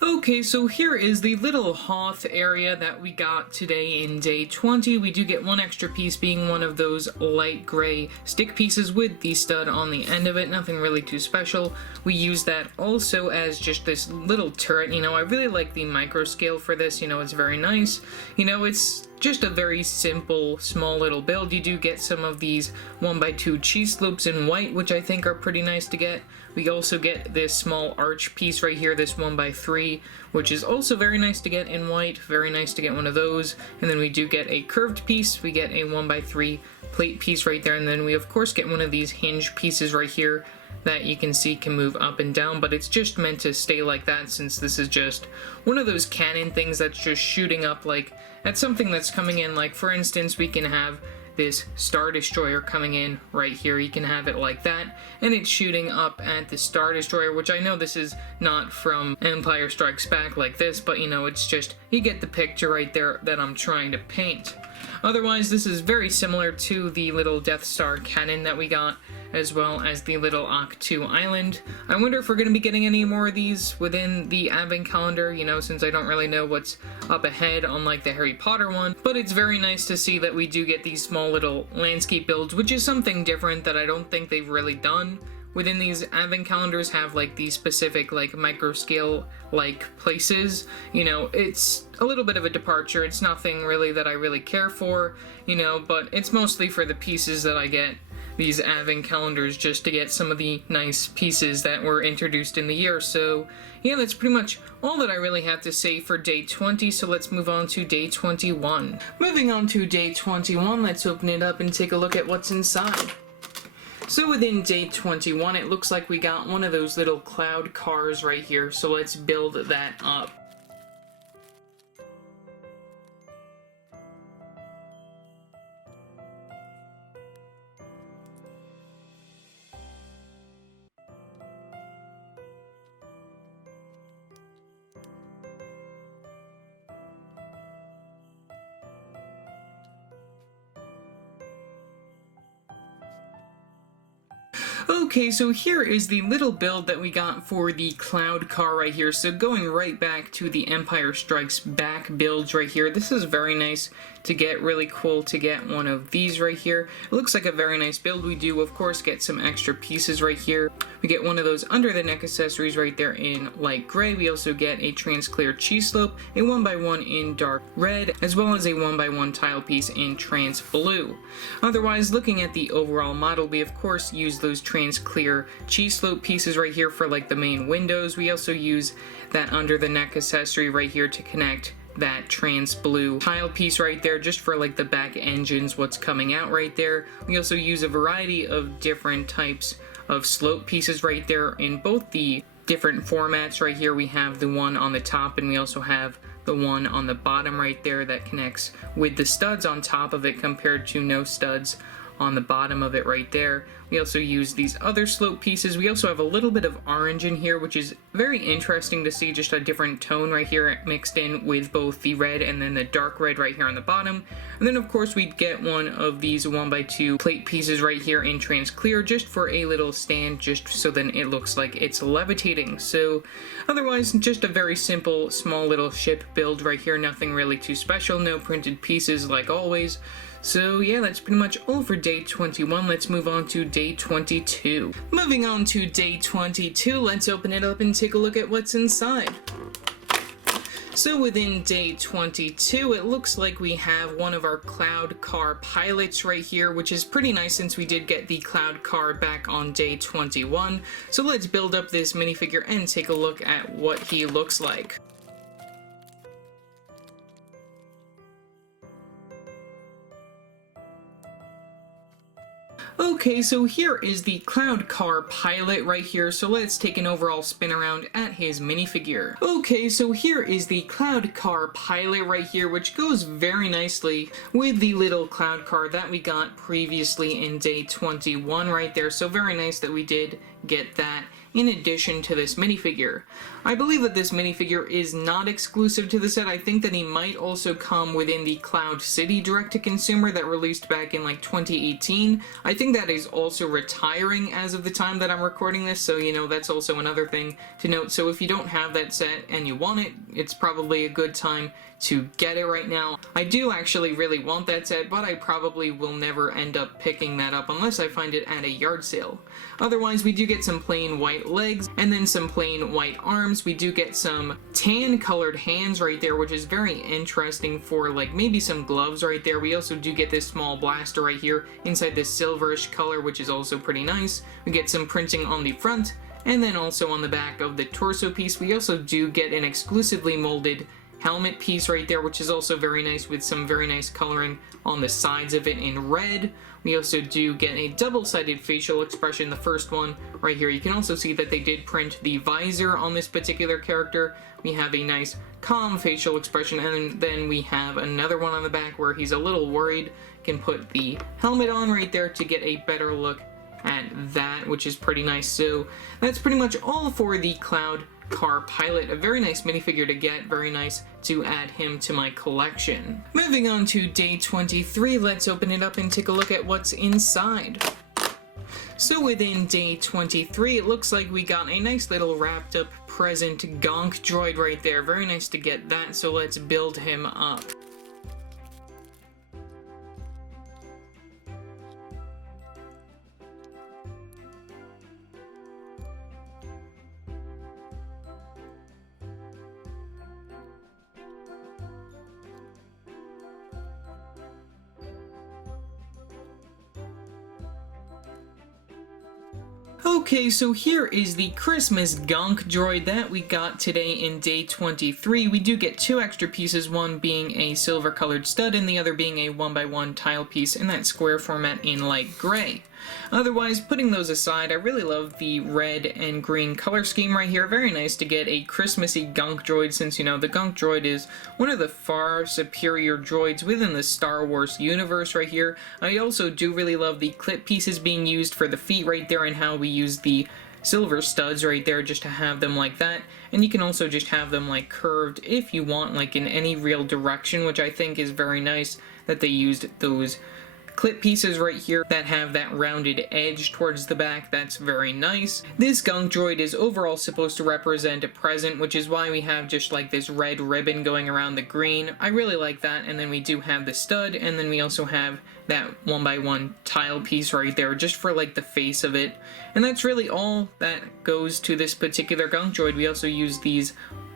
Okay, so here is the little Hoth area that we got today in day 20. We do get one extra piece, being one of those light gray stick pieces with the stud on the end of it. Nothing really too special. We use that also as just this little turret. You know, I really like the micro scale for this. You know, it's very nice. You know, it's just a very simple, small little build. You do get some of these 1x2 cheese loops in white, which I think are pretty nice to get. We also get this small arch piece right here, this 1x3, which is also very nice to get in white. Very nice to get one of those. And then we do get a curved piece. We get a 1x3 plate piece right there. And then we, of course, get one of these hinge pieces right here that you can see can move up and down, but it's just meant to stay like that, since this is just one of those cannon things that's just shooting up like at something that's coming in. Like, for instance, we can have this Star Destroyer coming in right here. You can have it like that, and it's shooting up at the Star Destroyer, which I know this is not from Empire Strikes Back like this, but you know, it's just, you get the picture right there that I'm trying to paint. Otherwise, this is very similar to the little Death Star cannon that we got, as well as the little Octu Island. I wonder if we're going to be getting any more of these within the advent calendar, you know, since I don't really know what's up ahead on like the Harry Potter one. But it's very nice to see that we do get these small little landscape builds, which is something different that I don't think they've really done within these advent calendars. Have like these specific like micro scale like places. You know, it's a little bit of a departure. It's nothing really that I really care for, you know, but it's mostly for the pieces that I get these advent calendars, just to get some of the nice pieces that were introduced in the year. So yeah, that's pretty much all that I really have to say for day 20, so let's move on to day 21. Moving on to day 21, let's open it up and take a look at what's inside. So within day 21, it looks like we got one of those little cloud cars right here, so let's build that up. Okay, so here is the little build that we got for the cloud car right here. So going right back to the Empire Strikes Back builds right here, this is very nice to get. Really cool to get one of these right here. It looks like a very nice build. We do, of course, get some extra pieces right here. We get one of those under the neck accessories right there in light gray. We also get a trans clear cheese slope, a 1x1 in dark red, as well as a 1x1 tile piece in trans blue. Otherwise, looking at the overall model, we of course use those trans clear cheese slope pieces right here for like the main windows. We also use that under the neck accessory right here to connect that trans blue tile piece right there just for like the back engines, what's coming out right there. We also use a variety of different types of slope pieces right there in both the different formats. Right here we have the one on the top, and we also have the one on the bottom right there that connects with the studs on top of it compared to no studs on the bottom of it right there. We also use these other slope pieces. We also have a little bit of orange in here, which is very interesting to see, just a different tone right here mixed in with both the red and then the dark red right here on the bottom. And then of course we'd get one of these 1x2 plate pieces right here in trans clear just for a little stand, just so then it looks like it's levitating. So otherwise, just a very simple small little ship build right here, nothing really too special, no printed pieces like always. So yeah, that's pretty much all for day 21. Let's move on to day 22. Moving on to day 22, let's open it up and take a look at what's inside. So within day 22, it looks like we have one of our cloud car pilots right here, which is pretty nice since we did get the cloud car back on day 21. So let's build up this minifigure and take a look at what he looks like. Okay, so here is the cloud car pilot right here, so let's take an overall spin around at his minifigure. Okay, so here is the cloud car pilot right here, which goes very nicely with the little cloud car that we got previously in day 21 right there, so very nice that we did get that in addition to this minifigure. I believe that this minifigure is not exclusive to the set. I think that he might also come within the Cloud City direct-to-consumer that released back in like 2018. I think that is also retiring as of the time that I'm recording this, so you know, that's also another thing to note. So if you don't have that set and you want it, it's probably a good time to get it right now. I do actually really want that set, but I probably will never end up picking that up unless I find it at a yard sale. Otherwise, we do get some plain white legs and then some plain white arms. We do get some tan colored hands right there, which is very interesting for like maybe some gloves right there. We also do get this small blaster right here inside this silverish color, which is also pretty nice. We get some printing on the front, and then also on the back of the torso piece we also do get an exclusively molded helmet piece right there, which is also very nice with some very nice coloring on the sides of it in red. We also do get a double-sided facial expression, the first one right here. You can also see that they did print the visor on this particular character. We have a nice calm facial expression, and then we have another one on the back where he's a little worried. Can put the helmet on right there to get a better look at that, which is pretty nice. So that's pretty much all for the Cloud Car Pilot. A very nice minifigure to get, very nice to add him to my collection. Moving on to day 23, let's open it up and take a look at what's inside. So within day 23, it looks like we got a nice little wrapped up present gonk droid right there. Very nice to get that, so let's build him up. Okay, so here is the Christmas gonk droid that we got today in day 23. We do get two extra pieces, one being a silver colored stud and the other being a 1x1 tile piece in that square format in light gray. Otherwise, putting those aside, I really love the red and green color scheme right here. Very nice to get a Christmassy gonk droid, since, you know, the gonk droid is one of the far superior droids within the Star Wars universe right here. I also do really love the clip pieces being used for the feet right there and how we use the silver studs right there just to have them like that. And you can also just have them like curved if you want, like in any real direction, which I think is very nice that they used those clip pieces right here that have that rounded edge towards the back. That's very nice. This gunk droid is overall supposed to represent a present, which is why we have just like this red ribbon going around the green. I really like that. And then we do have the stud, and then we also have that 1x1 tile piece right there just for like the face of it. And that's really all that goes to this particular gunk droid. We also use these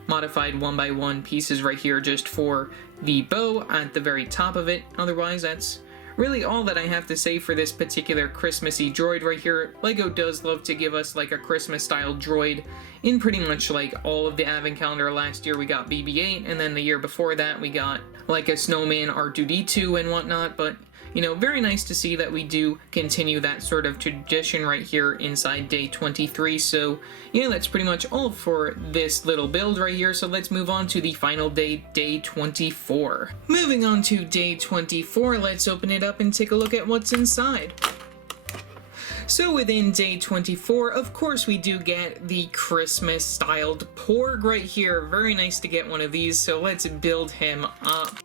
modified 1x1 pieces right here just for the bow at the very top of it. Otherwise, that's really all that I have to say for this particular Christmassy droid right here. LEGO does love to give us like a Christmas style droid in pretty much like all of the advent calendar. Last year we got BB-8, and then the year before that we got like a snowman R2-D2 and whatnot. But you know, very nice to see that we do continue that sort of tradition right here inside day 23. So yeah, that's pretty much all for this little build right here. So let's move on to the final day, day 24. Moving on to day 24, let's open it up and take a look at what's inside. So within day 24, of course, we do get the Christmas styled Porg right here. Very nice to get one of these. So let's build him up.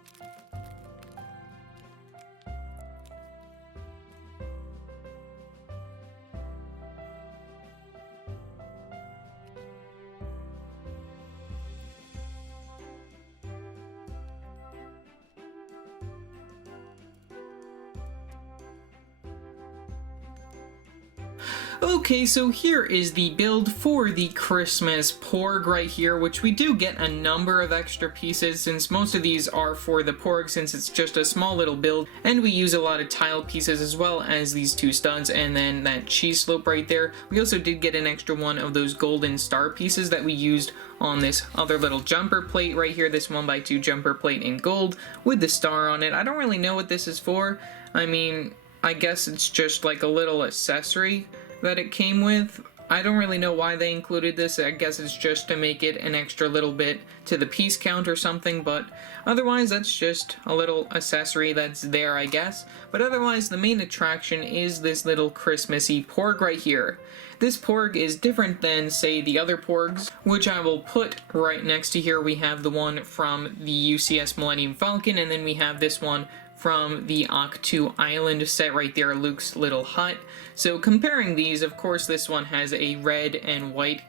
Okay, so here is the build for the Christmas Porg right here, which we do get a number of extra pieces since most of these are for the Porg since it's just a small little build, and we use a lot of tile pieces as well as these two studs and then that cheese slope right there. We also did get an extra one of those golden star pieces that we used on this other little jumper plate right here, this 1x2 jumper plate in gold with the star on it. I don't really know what this is for. I mean, I guess it's just like a little accessory that it came with. I don't really know why they included this. I guess it's just to make it an extra little bit to the piece count or something, but otherwise that's just a little accessory that's there, I guess. But otherwise the main attraction is this little Christmassy Porg right here. This Porg is different than, say, the other Porgs, which I will put right next to here. We have the one from the UCS Millennium Falcon, and then we have this one from the Ahch-To Island set right there, Luke's little hut. So comparing these, of course, this one has a red and white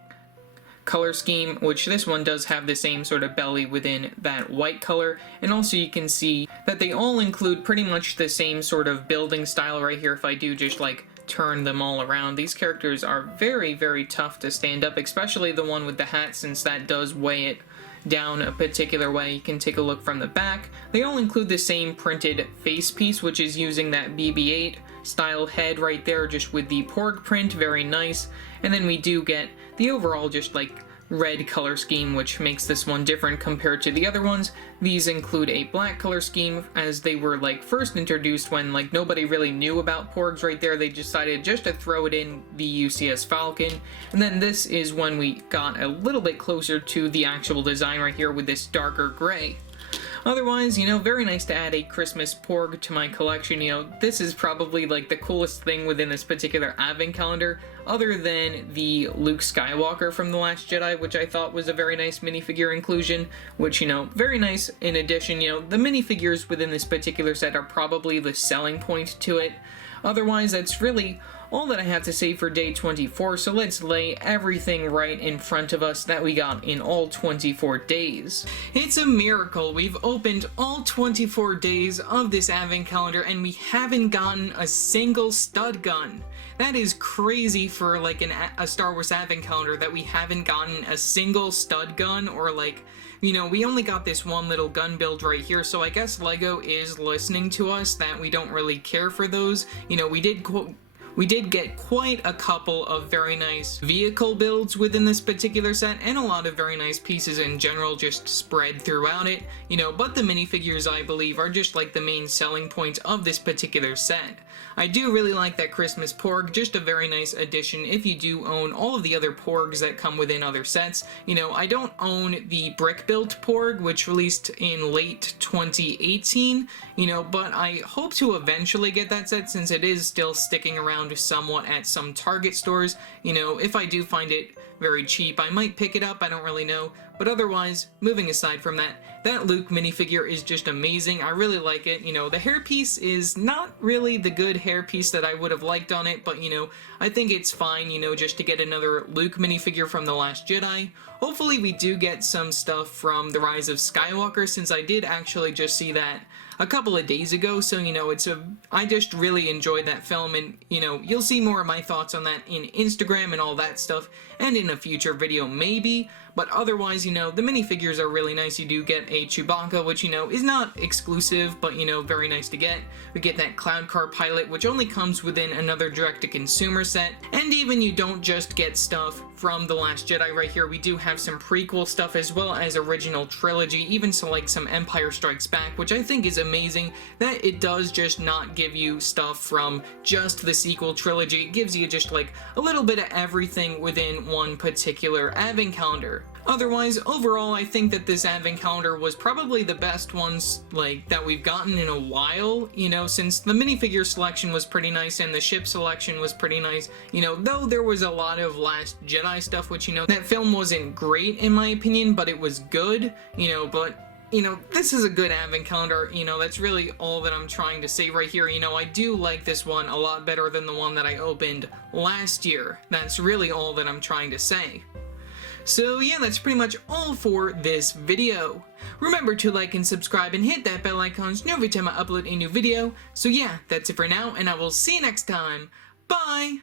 color scheme, which this one does have the same sort of belly within that white color. And also you can see that they all include pretty much the same sort of building style right here. If I do just like turn them all around, these characters are very, very tough to stand up, especially the one with the hat, since that does weigh it down a particular way. You can take a look from the back. They all include the same printed face piece, which is using that BB-8 style head right there, just with the Porg print. Very nice. And then we do get the overall just like red color scheme, which makes this one different compared to the other ones. These include a black color scheme, as they were like first introduced when like nobody really knew about Porgs right there. They decided just to throw it in the UCS Falcon. And then this is when we got a little bit closer to the actual design right here with this darker gray. Otherwise, you know, very nice to add a Christmas Porg to my collection. You know, this is probably like the coolest thing within this particular advent calendar, other than the Luke Skywalker from The Last Jedi, which I thought was a very nice minifigure inclusion, which, you know, very nice. In addition, you know, the minifigures within this particular set are probably the selling point to it. Otherwise, that's really all that I have to say for day 24, so let's lay everything right in front of us that we got in all 24 days. It's a miracle. We've opened all 24 days of this advent calendar and we haven't gotten a single stud gun. That is crazy for like a Star Wars advent calendar, that we haven't gotten a single stud gun, or like, you know, we only got this one little gun build right here, so I guess LEGO is listening to us that we don't really care for those. You know, we did get quite a couple of very nice vehicle builds within this particular set, and a lot of very nice pieces in general just spread throughout it, you know, but the minifigures, I believe, are just like the main selling point of this particular set. I do really like that Christmas Porg, just a very nice addition if you do own all of the other Porgs that come within other sets. You know, I don't own the brick-built Porg, which released in late 2018, you know, but I hope to eventually get that set since it is still sticking around somewhat at some Target stores. You know, if I do find it very cheap, I might pick it up, I don't really know, But otherwise, moving aside from that, that Luke minifigure is just amazing. I really like it. You know, the hairpiece is not really the good hairpiece that I would have liked on it, but you know, I think it's fine, you know, just to get another Luke minifigure from The Last Jedi. Hopefully we do get some stuff from The Rise of Skywalker, since I did actually just see that a couple of days ago, so you know, I just really enjoyed that film, and you know, you'll see more of my thoughts on that in Instagram and all that stuff, and in a future video maybe. But otherwise, you know, the minifigures are really nice. You do get a Chewbacca, which, you know, is not exclusive, but, you know, very nice to get. We get that Cloud Car Pilot, which only comes within another direct-to-consumer set. And even you don't just get stuff from The Last Jedi right here. We do have some prequel stuff as well as original trilogy, even so like some Empire Strikes Back, which I think is amazing that it does just not give you stuff from just the sequel trilogy. It gives you just like a little bit of everything within one particular advent calendar. Otherwise, overall, I think that this advent calendar was probably the best ones, like, that we've gotten in a while, you know, since the minifigure selection was pretty nice and the ship selection was pretty nice, you know, though there was a lot of Last Jedi stuff, which, you know, that film wasn't great in my opinion, but it was good, you know, but you know, this is a good advent calendar, you know, that's really all that I'm trying to say right here. You know, I do like this one a lot better than the one that I opened last year. That's really all that I'm trying to say. So yeah, that's pretty much all for this video. Remember to like and subscribe and hit that bell icon to know every time I upload a new video. So yeah, that's it for now, and I will see you next time. Bye!